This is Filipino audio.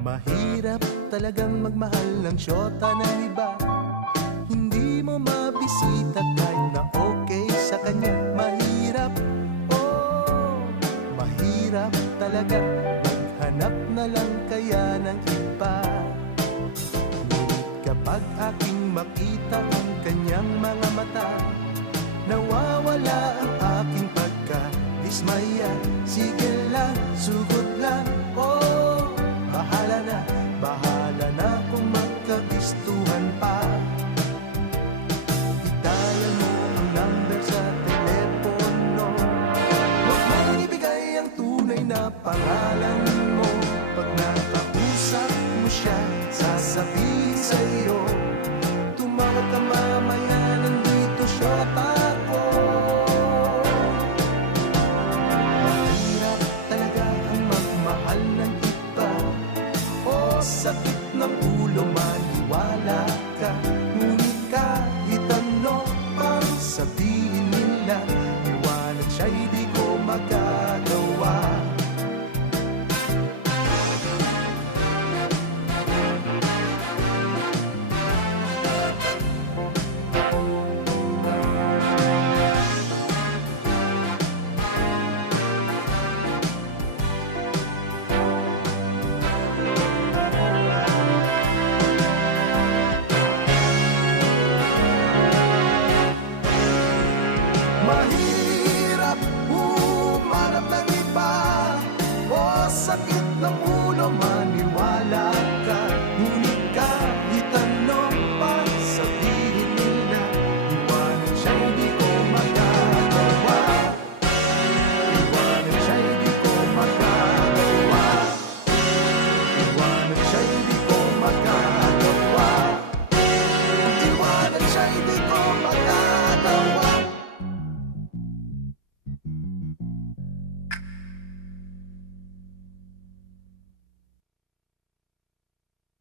Mahirap talagang magmahal ng syota ng iba. Hindi mo mabisita kahit na okay sa kanya. Mahirap, oh, mahirap talaga. Maghanap na lang kaya ng iba. Ngunit kapag aking makita ang kanyang mga mata, nawawala ang aking pagka-dismaya. Sige lang, sugod lang, oh, bahala na kung magkagustuhan pa. Itayan mo ang number sa telepono. Huwag mong ibigay ang tunay na pangalan mo. Pag nakausap mo siya, sasabihin sa'yo, tumawag ka mamaya, nandito syota ko. Mahirap talaga ang magmahal ng iba. Oh, sakit